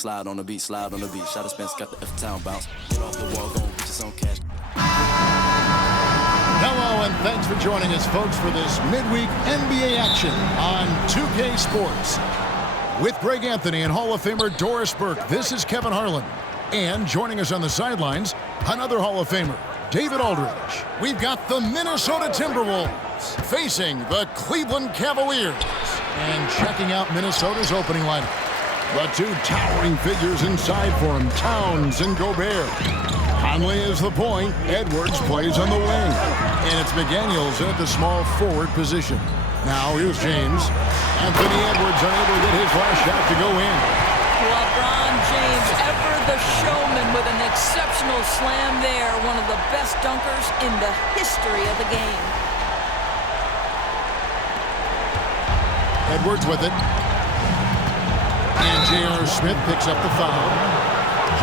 slide on the beat, slide on the beat. Shot of Spence got the F-Town bounce. Get off the wall, gon' get you some cash. Hello and thanks for joining us, folks, for this midweek NBA action on 2K Sports. With Greg Anthony and Hall of Famer Doris Burke, this is Kevin Harlan. And joining us on the sidelines, another Hall of Famer, David Aldridge. We've got the Minnesota Timberwolves facing the Cleveland Cavaliers. And checking out Minnesota's opening lineup, the two towering figures inside for him, Towns and Gobert. Conley is the point. Edwards plays on the wing. And it's McDaniels at the small forward position. Now here's James. Anthony Edwards unable to get his last shot to go in. LeBron James, ever the showman, with an exceptional slam there. One of the best dunkers in the history of the game. Edwards with it. And J.R. Smith picks up the foul.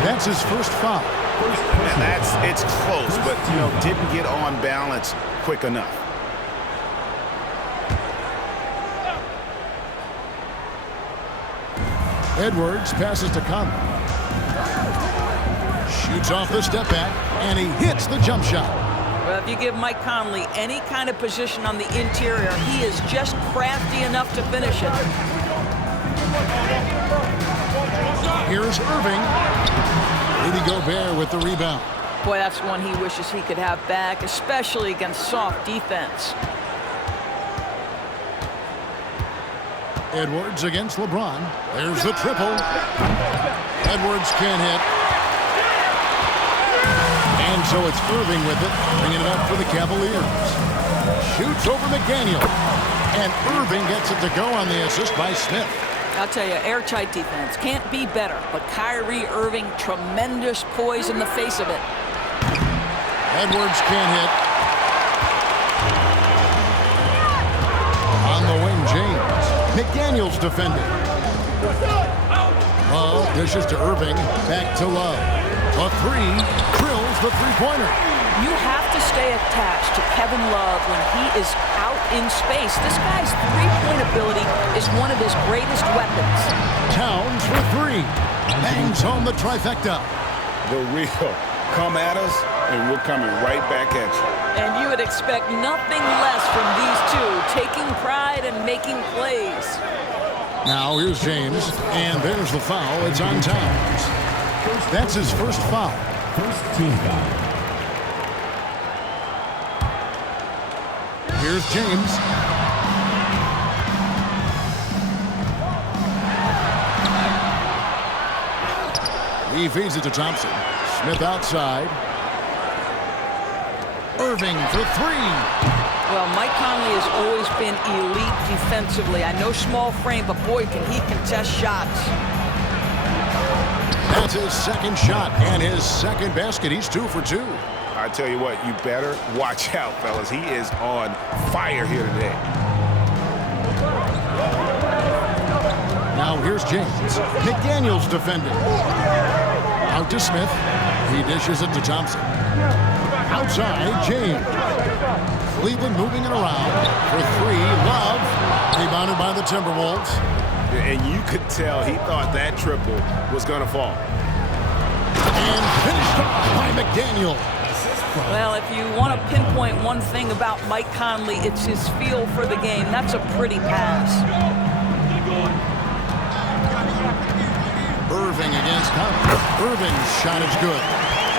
That's his first foul. And it's close, but, didn't get on balance quick enough. Edwards passes to Conley. Shoots off the step back, and he hits the jump shot. Well, if you give Mike Conley any kind of position on the interior, he is just crafty enough to finish it. Here's Irving. Rudy Gobert with the rebound. Boy, that's one he wishes he could have back, especially against soft defense. Edwards against LeBron. There's the triple. Edwards can't hit. And so it's Irving with it, bringing it up for the Cavaliers. Shoots over McDaniel. And Irving gets it to go on the assist by Smith. I'll tell you, airtight defense can't be better. But Kyrie Irving, tremendous poise in the face of it. Edwards can't hit. On the wing, James. McDaniels defending. Love dishes to Irving. Back to Love. A three. Drills the three-pointer. You have to stay attached to Kevin Love when he is out in space. This guy's three-point ability is one of his greatest weapons. Towns for three. Bangs home the trifecta. The real. Come at us, and we're coming right back at you. And you would expect nothing less from these two, taking pride and making plays. Now here's James, and there's the foul. It's on Towns. That's his first foul. First team foul. Here's James. He feeds it to Thompson. Smith outside. Irving for three. Well, Mike Conley has always been elite defensively. I know small frame, but boy, can he contest shots. That's his second shot and his second basket. He's 2 for 2. I tell you what, you better watch out, fellas. He is on fire here today. Now here's James. McDaniels defending. Out to Smith. He dishes it to Thompson. Outside, James. Cleveland moving it around for three. Love. Rebounded by the Timberwolves. And you could tell he thought that triple was going to fall. And finished off by McDaniel. Well, if you want to pinpoint one thing about Mike Conley, it's his feel for the game. That's a pretty pass. Irving against Conley. Irving's shot is good.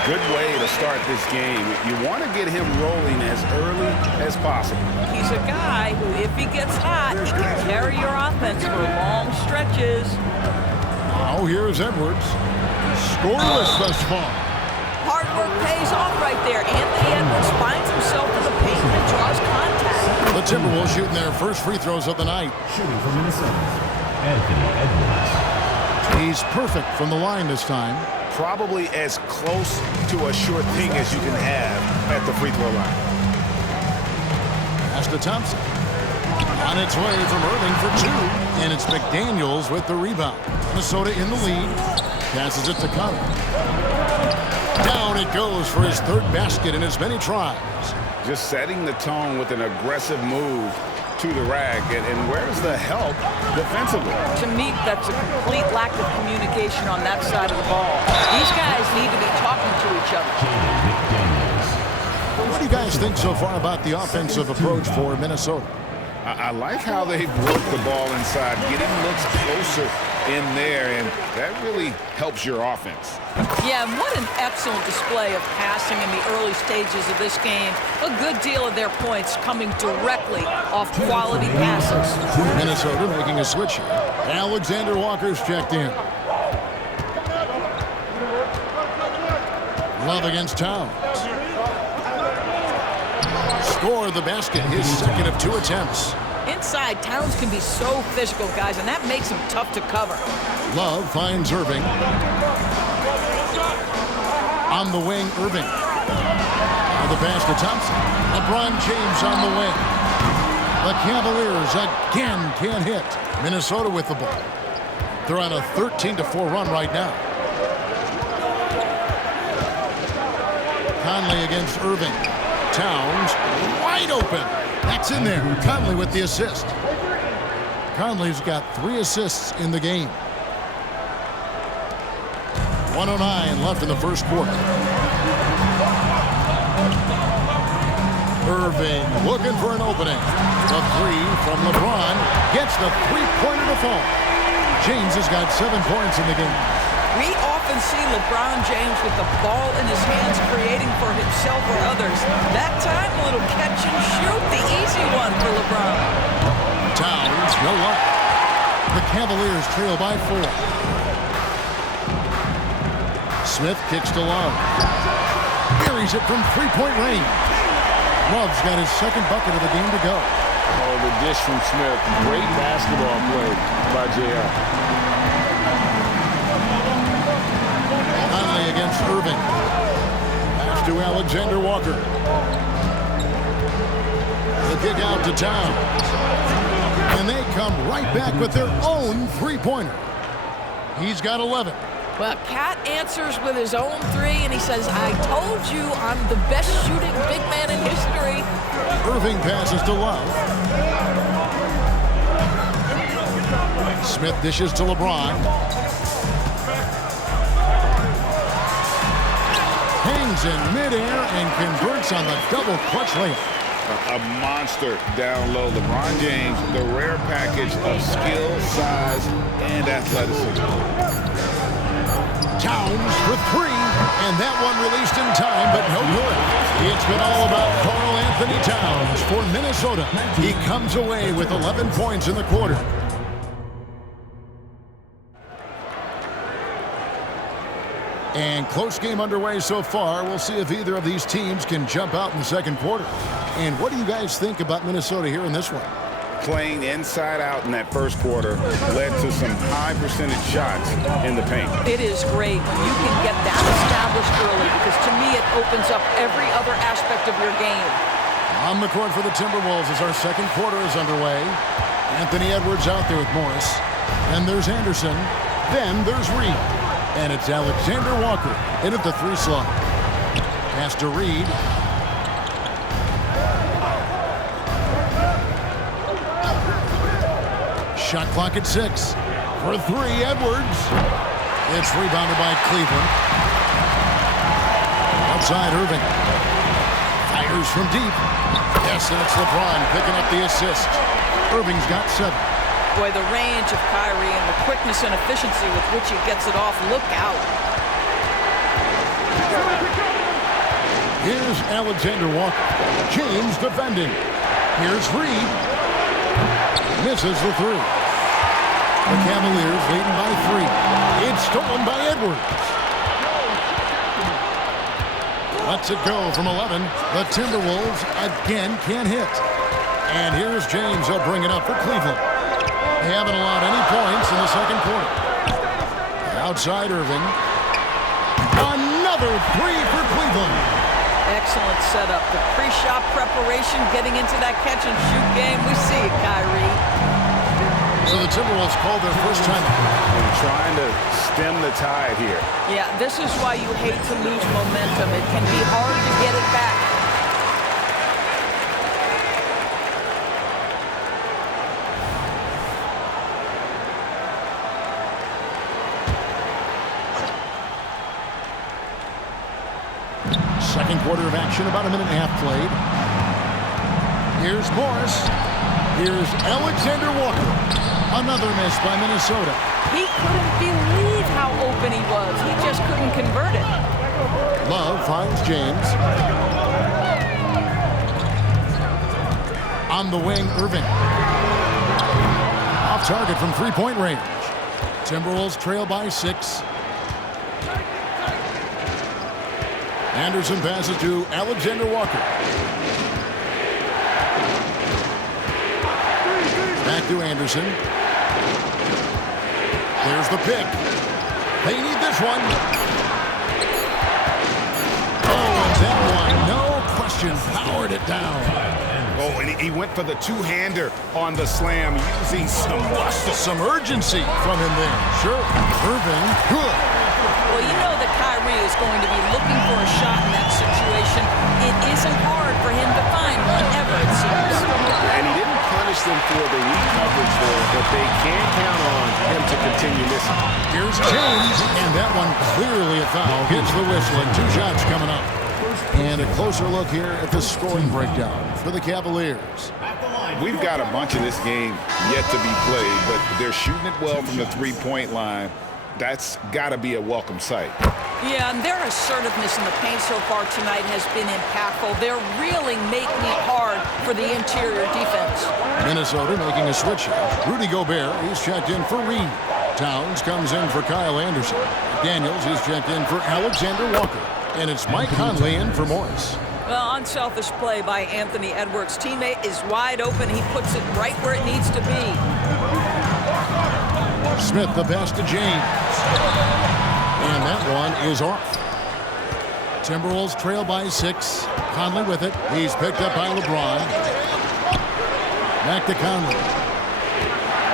Good way to start this game. You want to get him rolling as early as possible. He's a guy who, if he gets hot, he can carry your offense for long stretches. Now here's Edwards. Scoreless thus far. Hard work pays off right there. Anthony Edwards finds himself in the paint and draws contact. The Timberwolves shooting their first free throws of the night. Shooting from Minnesota, Anthony Edwards. He's perfect from the line this time. Probably as close to a sure thing as you can have at the free throw line. Pass to Thompson. On its way from Irving for two. And it's McDaniels with the rebound. Minnesota in the lead. Passes it to Conley. Down it goes for his third basket in as many tries. Just setting the tone with an aggressive move to the rack, and where's the help defensively? To me, that's a complete lack of communication on that side of the ball. These guys need to be talking to each other. What do you guys think so far about the offensive approach for Minnesota? I like how they've worked the ball inside, getting looks closer in there, and that really helps your offense. Yeah, and what an excellent display of passing in the early stages of this game. A good deal of their points coming directly off quality passes. Minnesota making a switch here. Alexander Walker's checked in. Love against Towns. Score the basket, his second of 2 attempts. Inside, Towns can be so physical, guys, and that makes him tough to cover. Love finds Irving. On the wing, Irving. Now the pass to Thompson. LeBron James on the wing. The Cavaliers again can't hit. Minnesota with the ball. They're on a 13-4 run right now. Conley against Irving. Towns wide open. That's in there. Conley with the assist. Conley's got 3 assists in the game. 1:09 left in the first quarter. Irving looking for an opening. The 3 from LeBron gets the three-pointer to fall. James has got 7 points in the game. We often see LeBron James with the ball in his hands creating for himself or others. That time, a little catch and shoot, the easy one for LeBron. Towns, no luck. The Cavaliers trail by 4. Smith kicks to Love. Buries it from three-point range. Love's got his second bucket of the game to go. Oh, the dish from Smith. Great basketball play by JR. Conley against Irving. Pass to Alexander Walker. The kick out to Towns. And they come right back with their own three-pointer. He's got 11. Well, Cat answers with his own 3, and he says, I told you I'm the best shooting big man in history. Irving passes to Love. Smith dishes to LeBron. Hangs in midair and converts on the double clutch layup. A monster down low. LeBron James, the rare package of skill, size, and athleticism. Towns for 3, and that one released in time, but no good. It's been all about Karl Anthony Towns for Minnesota. He comes away with 11 points in the quarter. And close game underway so far. We'll see if either of these teams can jump out in the second quarter. And what do you guys think about Minnesota here in this one? Playing inside out in that first quarter led to some high percentage shots in the paint. It is great when you can get that established early, because to me it opens up every other aspect of your game. On the court for the Timberwolves as our second quarter is underway. Anthony Edwards out there with Morris. Then there's Anderson. Then there's Reed. And it's Alexander Walker in at the 3 slot. Pass to Reed. Shot clock at 6. For 3, Edwards. It's rebounded by Cleveland. Outside, Irving. Fires from deep. Yes, and it's LeBron picking up the assist. Irving's got 7. Boy, the range of Kyrie and the quickness and efficiency with which he gets it off. Look out. Here's Alexander Walker. James defending. Here's Reed. Misses the 3. The Cavaliers leading by 3. It's stolen by Edwards. Lets it go from 11. The Timberwolves again can't hit. And here's James. He'll bring it up for Cleveland. They haven't allowed any points in the second quarter. Outside Irving. Another 3 for Cleveland. Excellent setup. The pre-shot preparation, getting into that catch-and-shoot game. We see it, Kyrie. So the Timberwolves called their first time out. And trying to stem the tide here. Yeah, this is why you hate to lose momentum. It can be hard to get it back. Second quarter of action, about a minute and a half played. Here's Morris. Here's Alexander Walker. Another miss by Minnesota. He couldn't believe how open he was. He just couldn't convert it. Love finds James. On the wing, Irving. Off target from three-point range. Timberwolves trail by 6. Anderson passes to Alexander Walker. Back to Anderson. There's the pick. They need this one. Oh, and that one, no question, powered it down. Oh, and he went for the two-hander on the slam, using some urgency from him there. Sure. Irving, good. Well, you know that Kyrie is going to be looking for a shot in that situation. It isn't hard for him to find one ever, it seems. And he didn't punish them for the weak coverage there, but they can count on him to continue missing. Here's James, and that one clearly a foul. Gets the whistle, and 2 shots coming up. And a closer look here at the scoring breakdown for the Cavaliers. We've got a bunch of this game yet to be played, but they're shooting it well from the three-point line. That's got to be a welcome sight. Yeah, and their assertiveness in the paint so far tonight has been impactful. They're really making it hard for the interior defense. Minnesota making a switch here. Rudy Gobert, he's checked in for Reed. Towns comes in for Kyle Anderson. Daniels is checked in for Alexander Walker. And it's Mike Conley in for Morris. Well, unselfish play by Anthony Edwards. Teammate is wide open. He puts it right where it needs to be. Smith the pass to James. And that one is off. Timberwolves trail by 6. Conley with it. He's picked up by LeBron. Back to Conley.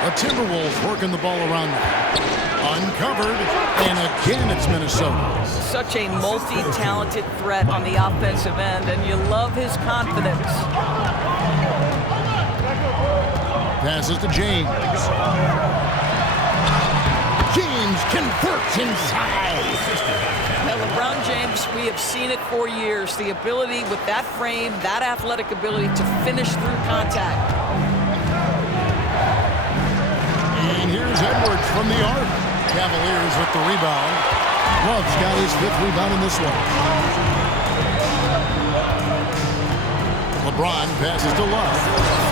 The Timberwolves working the ball around them. Uncovered, and again it's Minnesota. Such a multi-talented threat on the offensive end, and you love his confidence. Passes to James. James converts inside. Now, LeBron James, we have seen it for years. The ability with that frame, that athletic ability to finish through contact. And here's Edwards from the arc. Cavaliers with the rebound. Love's got his 5th rebound in this one. LeBron passes to Love.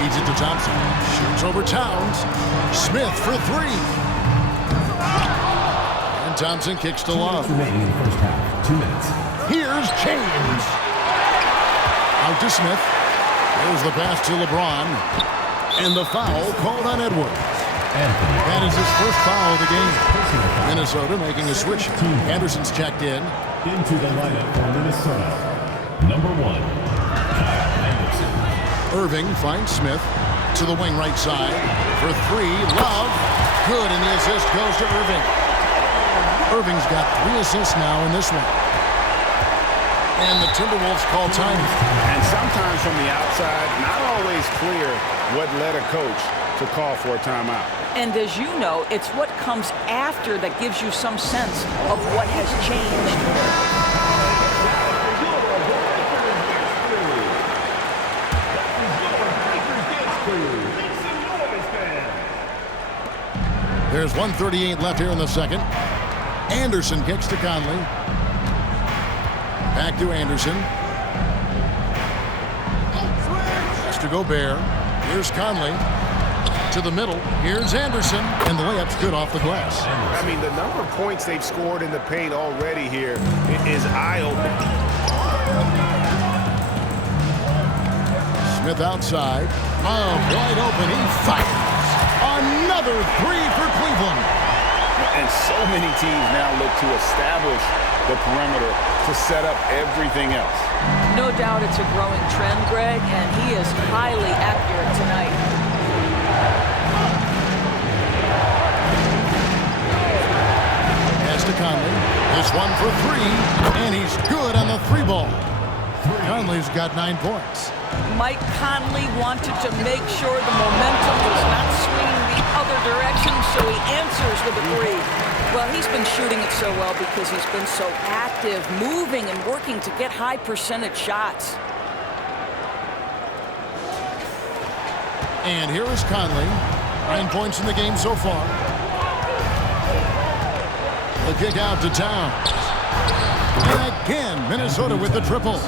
Feeds it to Thompson. Shoots over Towns. Smith for 3. And Thompson kicks to Love. Remaining in the first half. 2 minutes. Here's James. Out to Smith. There's the pass to LeBron. And the foul called on Edwards. That is his first foul of the game. Minnesota making a switch. Anderson's checked in. Into the lineup for Minnesota. Number 1, Kyle Anderson. Irving finds Smith to the wing right side. For 3, Love. Good, and the assist goes to Irving. Irving's got 3 assists now in this one. And the Timberwolves call time. And sometimes from the outside, not always clear what led a coach to call for a timeout. And as you know, it's what comes after that gives you some sense of what has changed. There's 1:38 left here in the second. Anderson kicks to Conley. Back to Anderson. Next to Gobert. Here's Conley. To the middle. Here's Anderson. And the layup's good off the glass. I mean, the number of points they've scored in the paint already here is eye-opening. Smith outside. Love wide open. He fires. Another 3 for Cleveland. And so many teams now look to establish the perimeter to set up everything else. No doubt it's a growing trend, Greg, and he is highly accurate tonight. Pass to Conley. This one for 3, and he's good on the 3-ball. Conley's got 9 points. Mike Conley wanted to make sure the momentum was not swinging the other direction, so he answers with a 3. Well, he's been shooting it so well because he's been so active, moving and working to get high percentage shots. And here is Conley. 9 points in the game so far. The kick out to Towns. And again, Minnesota with the triple.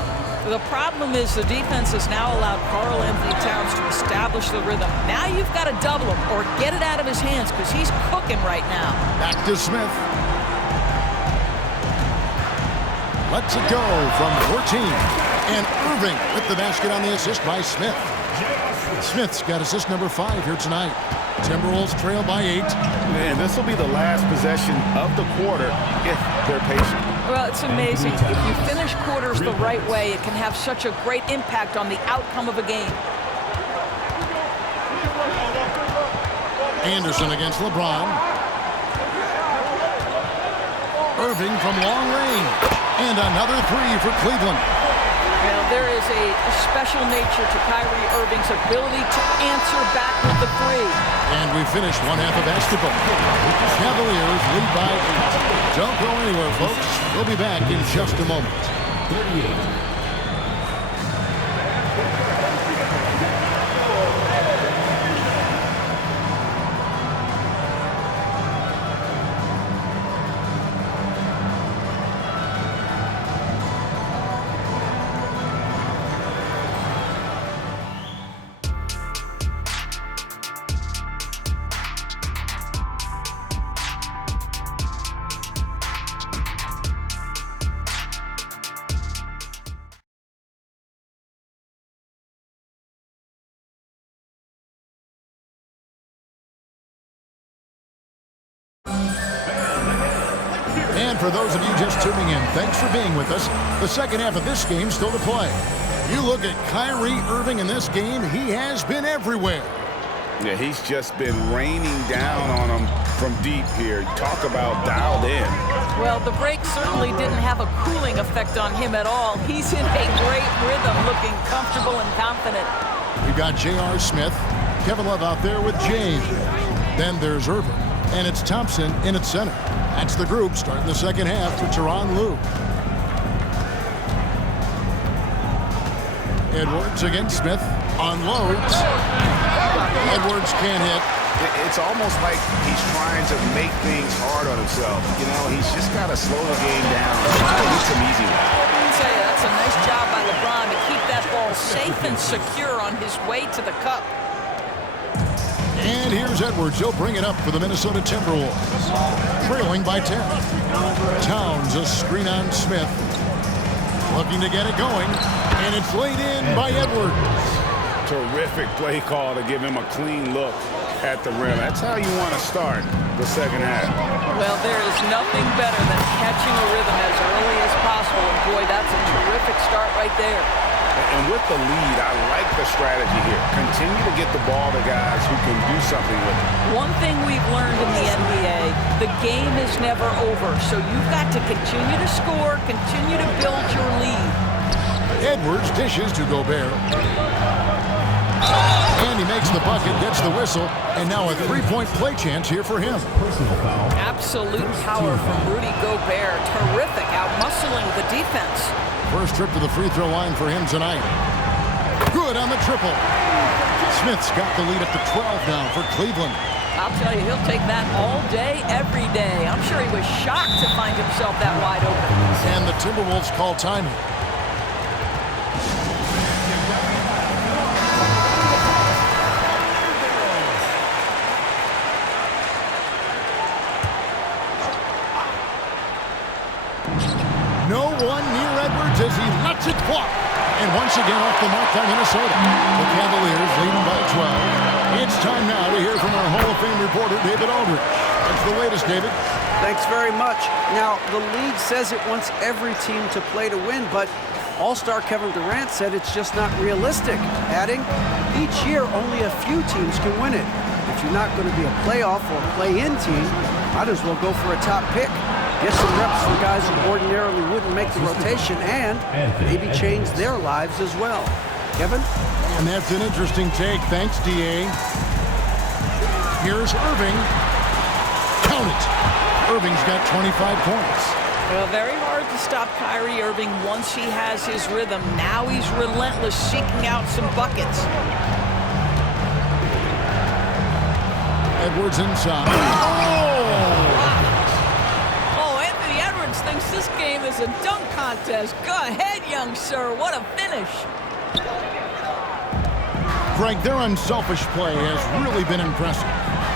The problem is the defense has now allowed Karl Anthony Towns to establish the rhythm. Now you've got to double him or get it out of his hands because he's cooking right now. Back to Smith. Lets it go from 14. And Irving with the basket on the assist by Smith. Smith's got assist number 5 here tonight. Timberwolves trail by 8. Man, this will be the last possession of the quarter if they're patient. Well, it's amazing. If you finish quarters the right way, it can have such a great impact on the outcome of a game. Anderson against LeBron. Irving from long range. And another 3 for Cleveland. Well, there is a special nature to Kyrie Irving's ability to answer back with the 3. And we finished one half of basketball. Cavaliers lead by 8. Don't go anywhere, folks. We'll be back in just a moment. 38. And for those of you just tuning in, thanks for being with us. The second half of this game still to play. You look at Kyrie Irving in this game, he has been everywhere. Yeah, he's just been raining down on them from deep here. Talk about dialed in. Well, the break certainly didn't have a cooling effect on him at all. He's in a great rhythm, looking comfortable and confident. We've got J.R. Smith, Kevin Love out there with James. Then there's Irving, and it's Thompson in at center. That's the group starting the second half for Tyronn Lue. Edwards against Smith. Unloads. Edwards can't hit. It's almost like he's trying to make things hard on himself. You know, he's just got to slow the game down. Try to get some easy ones. I'd say that's a nice job by LeBron to keep that ball safe and secure on his way to the cup. And here's Edwards. He'll bring it up for the Minnesota Timberwolves. Trailing by 10. Towns, a screen on Smith. Looking to get it going. And it's laid in by Edwards. Terrific play call to give him a clean look at the rim. That's how you want to start the second half. Well, there is nothing better than catching a rhythm as early as possible. And boy, that's a terrific start right there. And with the lead, I like the strategy here. Continue to get the ball to guys who can do something with it. One thing we've learned in the NBA, the game is never over. So you've got to continue to score, continue to build your lead. Edwards dishes to Gobert. And he makes the bucket, gets the whistle, and now a three-point play chance here for him. Personal foul. Absolute power from Rudy Gobert. Terrific, out-muscling the defense. First trip to the free throw line for him tonight. Good on the triple. Smith's got the lead up to 12 now for Cleveland. I'll tell you, he'll take that all day, every day. I'm sure he was shocked to find himself that wide open. And the Timberwolves call timing. No one near Edwards as he lets it fly. And once again off the mark by Minnesota. The Cavaliers leading by 12. It's time now to hear from our Hall of Fame reporter, David Aldridge. What's the latest, David? Thanks very much. Now, the league says it wants every team to play to win, but All-Star Kevin Durant said it's just not realistic, adding, each year only a few teams can win it. If you're not going to be a playoff or play-in team, might as well go for a top pick. Get some reps for guys who ordinarily wouldn't make the rotation and maybe change their lives as well. Kevin? And that's an interesting take. Thanks, D.A. Here's Irving. Count it. Irving's got 25 points. Well, very hard to stop Kyrie Irving once he has his rhythm. Now he's relentless, seeking out some buckets. Edwards inside. Oh, Anthony Edwards thinks this game is a dunk contest. Go ahead, young sir. What a finish. Greg, their unselfish play has really been impressive.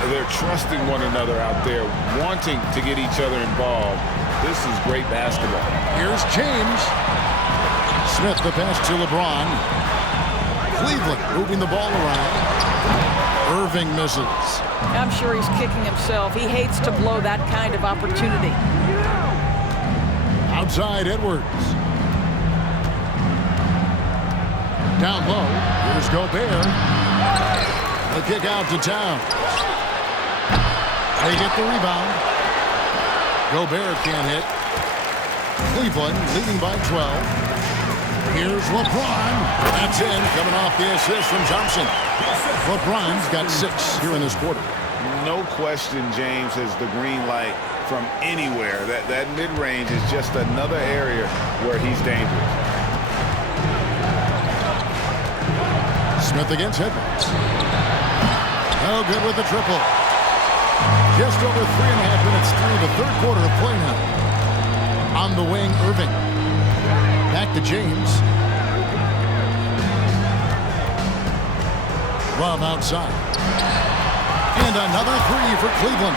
They're trusting one another out there, wanting to get each other involved. This is great basketball. Here's James. Smith the pass to LeBron. Cleveland moving the ball around. Irving misses. I'm sure he's kicking himself. He hates to blow that kind of opportunity. Outside Edwards. Down low. Here's Gobert. The kick out to Towns. They get the rebound. Gobert can't hit. Cleveland leading by 12. Here's LeBron. That's in, coming off the assist from Thompson. LeBron's got 6 here in this quarter. No question, James has the green light from anywhere. That mid-range is just another area where he's dangerous. Smith against Edwards. No good with the triple. Just over 3.5 minutes through the third quarter of play now. On the wing, Irving. Back to James. Love outside. And another 3 for Cleveland.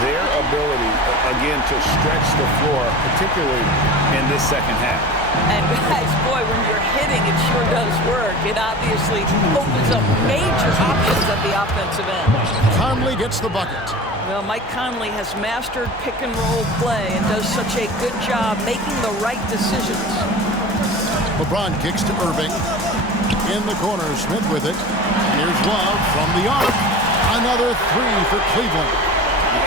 Their ability, again, to stretch the floor, particularly in this second half. And guys, boy, when you're hitting, it sure does work. It obviously opens up major options at the offensive end. Conley gets the bucket. Well, Mike Conley has mastered pick-and-roll play and does such a good job making the right decisions. LeBron kicks to Irving. In the corner, Smith with it. Here's Love from the arc. Another 3 for Cleveland.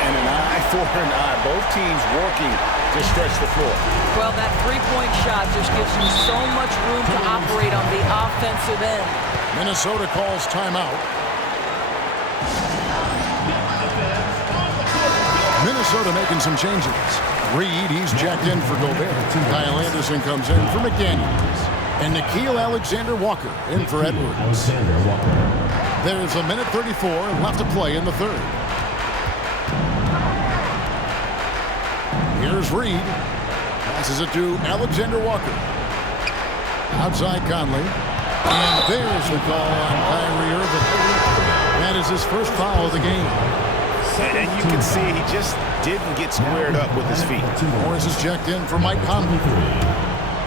And an eye for an eye. Both teams working to stretch the floor. Well, that three-point shot just gives you so much room to operate on the offensive end. Minnesota calls timeout. Minnesota making some changes. Reed, he's jacked in for Gobert. Kyle Anderson comes in for McDaniels. And Nickeil Alexander-Walker in for Edwards. There's a minute 34 left to play in the third. Here's Reed. Passes it to Alexander-Walker. Outside Conley. And there's the call on Kyrie Irving. That is his first foul of the game. And you can see he just didn't get squared up with his feet. Morris is checked in for Mike Conley.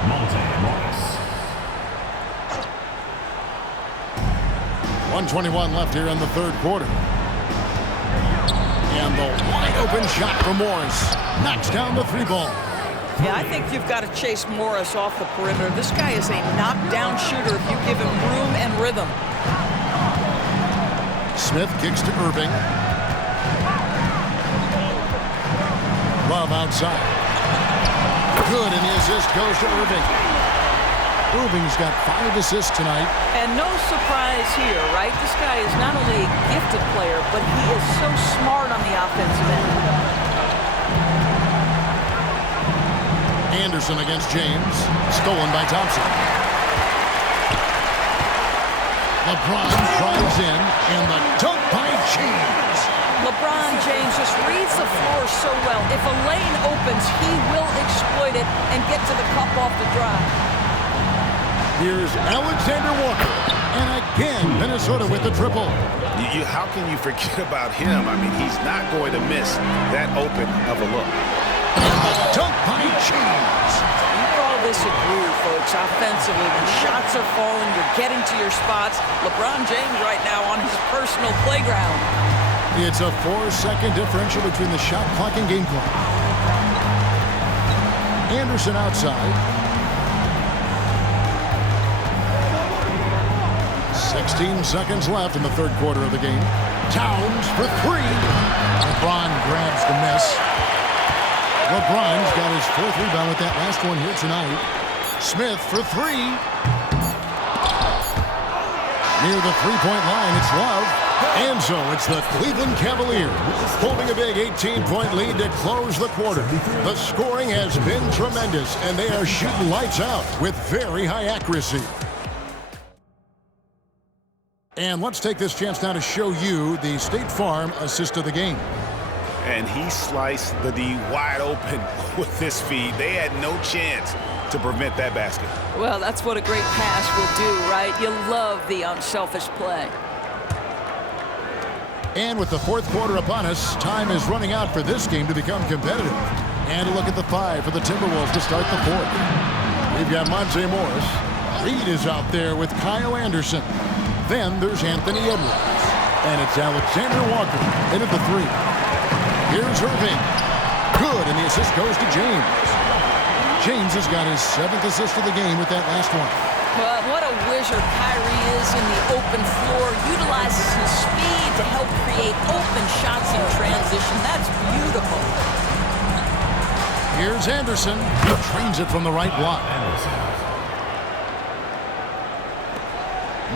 Monte Morris. 1:21 left here in the third quarter. And the wide open shot from Morris. Knocks down the 3 ball. Yeah, I think you've got to chase Morris off the perimeter. This guy is a knockdown shooter if you give him room and rhythm. Smith kicks to Irving. Love outside. Good, and the assist goes to Irving. Irving's got 5 assists tonight. And no surprise here, right? This guy is not only a gifted player, but he is so smart on the offensive end. Anderson against James. Stolen by Thompson. LeBron drives in, and the dunk by James. LeBron James just reads the floor so well. If a lane opens, he will exploit it and get to the cup off the drive. Here's Alexander-Walker. And again, Minnesota with the triple. How can you forget about him? I mean, he's not going to miss that open of a look. And the dunk by James. You call this a groove, folks, offensively. When shots are falling, you're getting to your spots. LeBron James right now on his personal playground. It's a 4-second differential between the shot clock and game clock. Anderson outside. 16 seconds left in the third quarter of the game. Towns for 3. LeBron grabs the miss. LeBron's got his 4th rebound with that last one here tonight. Smith for 3. Near the 3-point line, it's Love. And so it's the Cleveland Cavaliers holding a big 18-point lead to close the quarter. The scoring has been tremendous, and they are shooting lights out with very high accuracy. And let's take this chance now to show you the State Farm assist of the game. And he sliced the D wide open with his feet. They had no chance to prevent that basket. Well, that's what a great pass will do, right? You love the unselfish play. And with the fourth quarter upon us, time is running out for this game to become competitive. And a look at the 5 for the Timberwolves to start the fourth. We've got Monte Morris. Reed is out there with Kyle Anderson. Then there's Anthony Edwards. And it's Alexander Walker in at the 3. Here's Irving. Good, and the assist goes to James. James has got his 7th assist of the game with that last one. Well, what a wizard Kyrie is in the open floor. Utilizes his speed to help create open shots in transition. That's beautiful. Here's Anderson. He trains it from the right block.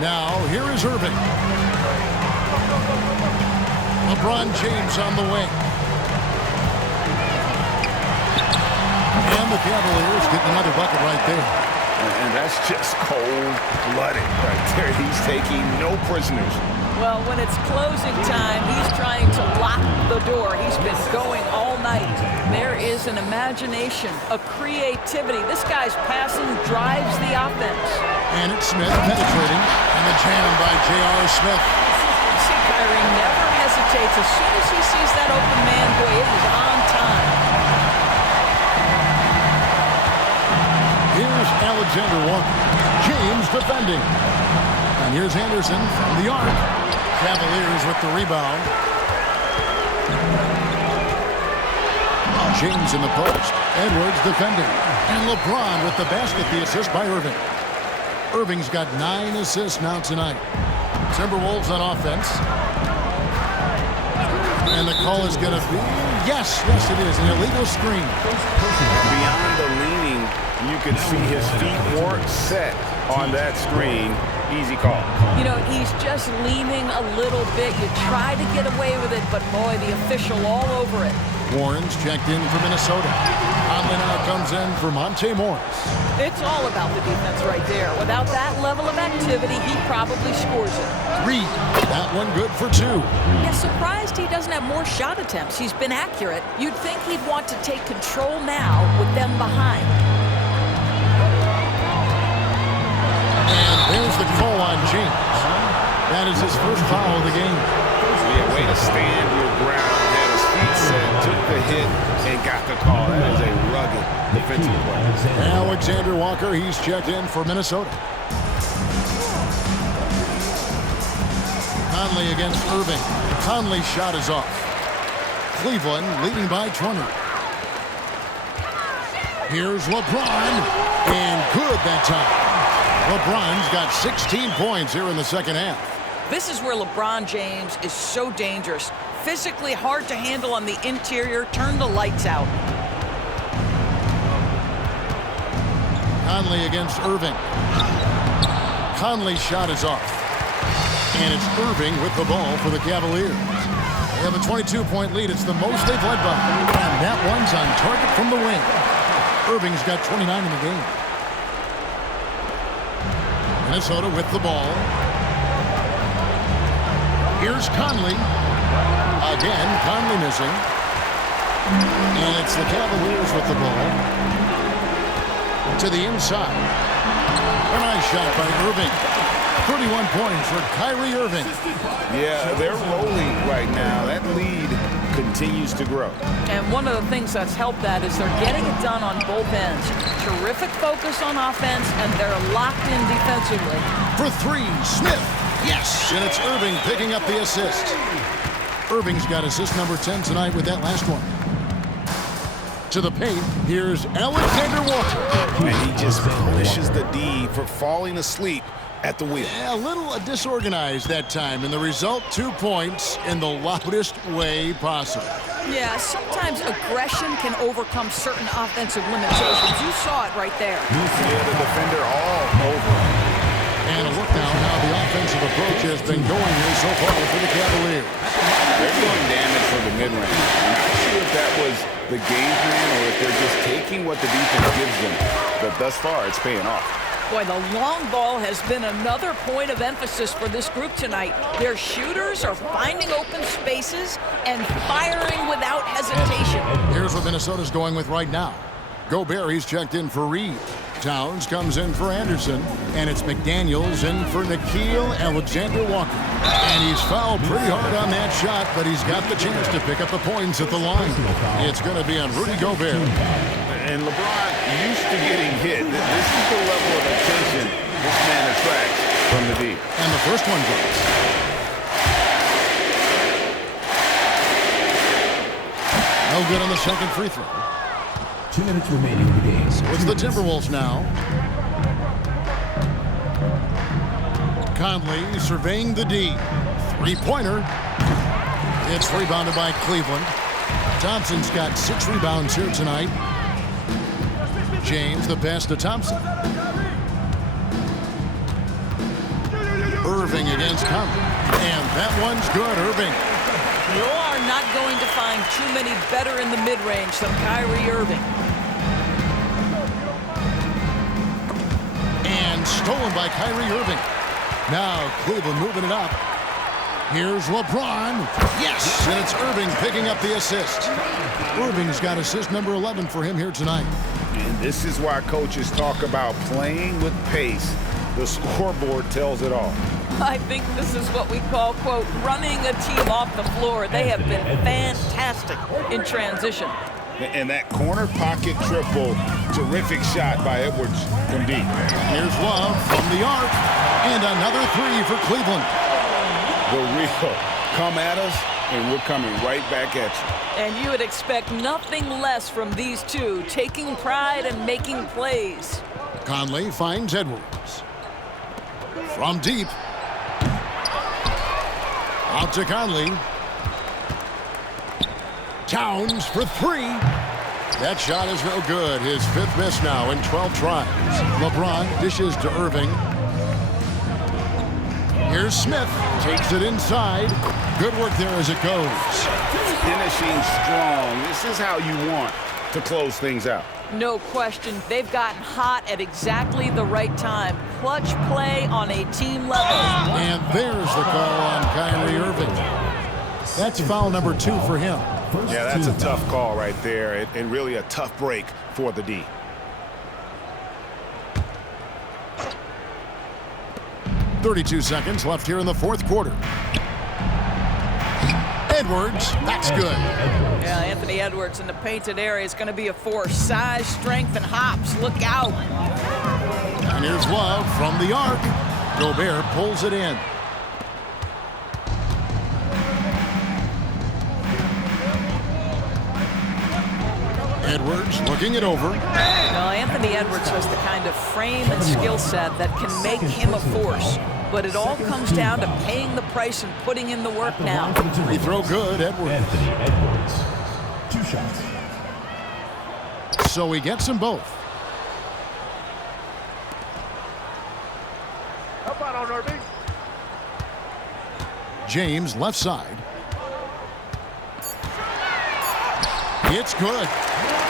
Now, here is Irving. LeBron James on the wing. And the Cavaliers getting another bucket right there. And that's just cold-blooded right there. He's taking no prisoners. Well, when it's closing time, he's trying to lock the door. He's been going all night. There is an imagination, a creativity. This guy's passing drives the offense. And it's Smith penetrating. And the jam by J.R. Smith. You see, Kyrie never hesitates. As soon as he sees that open man, boy, it is on time. Here's Alexander Walker. James defending. And here's Anderson from the arc. Cavaliers with the rebound. James in the post. Edwards defending. And LeBron with the basket, the assist by Irving. Irving's got 9 assists now tonight. Timberwolves on offense. And the call is going to be, yes, it is, an illegal screen. Beyond the leaning, you can see his feet weren't set on that screen. Easy call. You know, he's just leaning a little bit. You try to get away with it, but boy, the official all over it. Warren's checked in for Minnesota. Conley now comes in for Monte Morris. It's all about the defense right there. Without that level of activity, he probably scores it. Reed, that one good for 2. Yeah, surprised he doesn't have more shot attempts. He's been accurate. You'd think he'd want to take control now with them behind. And there's the call on James. That is his first foul of the game. Yeah, way to stand your ground. Had his feet set, took the hit, and got the call. That is a rugged defensive play. Alexander Walker, he's checked in for Minnesota. Conley against Irving. Conley's shot is off. Cleveland leading by 20. Here's LeBron. And good that time. LeBron's got 16 points here in the second half. This is where LeBron James is so dangerous. Physically hard to handle on the interior. Turn the lights out. Conley against Irving. Conley's shot is off. And it's Irving with the ball for the Cavaliers. They have a 22-point lead. It's the most they've led by. And that one's on target from the wing. Irving's got 29 in the game. Minnesota with the ball. Here's Conley. Again, Conley missing. And it's the Cavaliers with the ball. To the inside. A nice shot by Irving. 31 points for Kyrie Irving. Yeah, they're rolling right now. That lead continues to grow. And one of the things that's helped that is they're getting it done on both ends. Terrific focus on offense, and they're locked in defensively. For 3, Smith. Yes, and it's Irving picking up the assist. Irving's got assist number 10 tonight with that last one. To the paint, here's Alexander Walker. And he just punishes the D for falling asleep at the wheel. Yeah, a little disorganized that time, and the result, 2 points in the loudest way possible. Yeah, sometimes aggression can overcome certain offensive limitations. You saw it right there. Yeah, the defender all over him. And a look now how the offensive approach has been going here so far for the Cavaliers. They're doing damage from the mid-range. I'm not sure if that was the game plan or if they're just taking what the defense gives them. But thus far, it's paying off. Boy, the long ball has been another point of emphasis for this group tonight. Their shooters are finding open spaces and firing without hesitation. Here's what Minnesota's going with right now. Gobert, he's checked in for Reed. Towns comes in for Anderson, and it's McDaniels in for Nickeil Alexander-Walker. And he's fouled pretty hard on that shot, but he's got the chance to pick up the points at the line. It's going to be on Rudy Gobert. And LeBron used to getting hit. This is the level of attention this man attracts from the deep. And the first one goes. No good on the second free throw. 2 minutes remaining in the game. So it's the Timberwolves now. Conley surveying the D. Three-pointer. It's rebounded by Cleveland. Thompson's got 6 rebounds here tonight. James, the pass to Thompson. Irving against Conley. And that one's good, Irving. You are not going to find too many better in the mid-range than Kyrie Irving. And stolen by Kyrie Irving. Now Cleveland moving it up. Here's LeBron. Yes! And it's Irving picking up the assist. Irving's got assist number 11 for him here tonight. And this is why coaches talk about playing with pace. The scoreboard tells it all. I think this is what we call, quote, running a team off the floor. They have been fantastic in transition. And that corner pocket triple, terrific shot by Edwards from deep. Here's Love from the arc. And another 3 for Cleveland. The real come at us, and we're coming right back at you. And you would expect nothing less from these two, taking pride and making plays. Conley finds Edwards. From deep. Out to Conley. Towns for 3. That shot is no good. His 5th miss now in 12 tries. LeBron dishes to Irving. Here's Smith. Takes it inside. Good work there as it goes. Finishing strong. This is how you want to close things out. No question. They've gotten hot at exactly the right time. Clutch play on a team level. And there's the call on Kyrie Irving. That's foul number 2 for him. Yeah, that's a tough call right there, and really a tough break for the D. .32 seconds left here in the 4th quarter. Edwards, that's good. Yeah, Anthony Edwards in the painted area is going to be a force. Size, strength, and hops. Look out. And here's Love from the arc. Gobert pulls it in. Edwards looking it over. Well, Anthony Edwards has the kind of frame and skill set that can make him a force. But it all comes down to paying the price and putting in the work now. Free throw good, Edwards. Anthony Edwards. 2 shots. So he gets them both. James left side. It's good.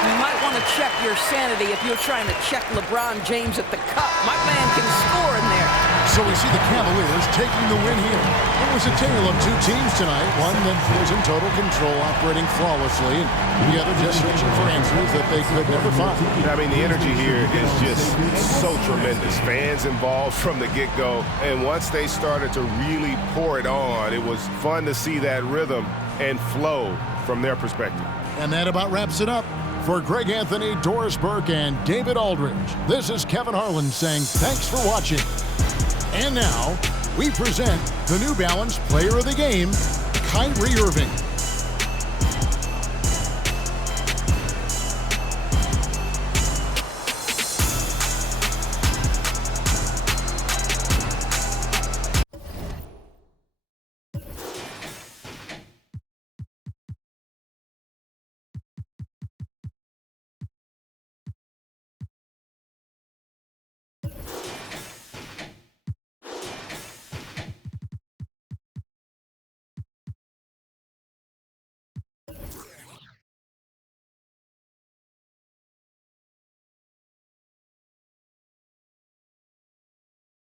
You might want to check your sanity if you're trying to check LeBron James at the cup. My man can score in there. So we see the Cavaliers taking the win here. It was a tale of 2 teams tonight. One that was in total control, operating flawlessly, and the other just searching for answers that they could never find. I mean, the energy here is just so tremendous. Fans involved from the get-go, and once they started to really pour it on, it was fun to see that rhythm and flow from their perspective. And that about wraps it up. For Greg Anthony, Doris Burke, and David Aldridge, this is Kevin Harlan saying thanks for watching. And now, we present the New Balance Player of the Game, Kyrie Irving.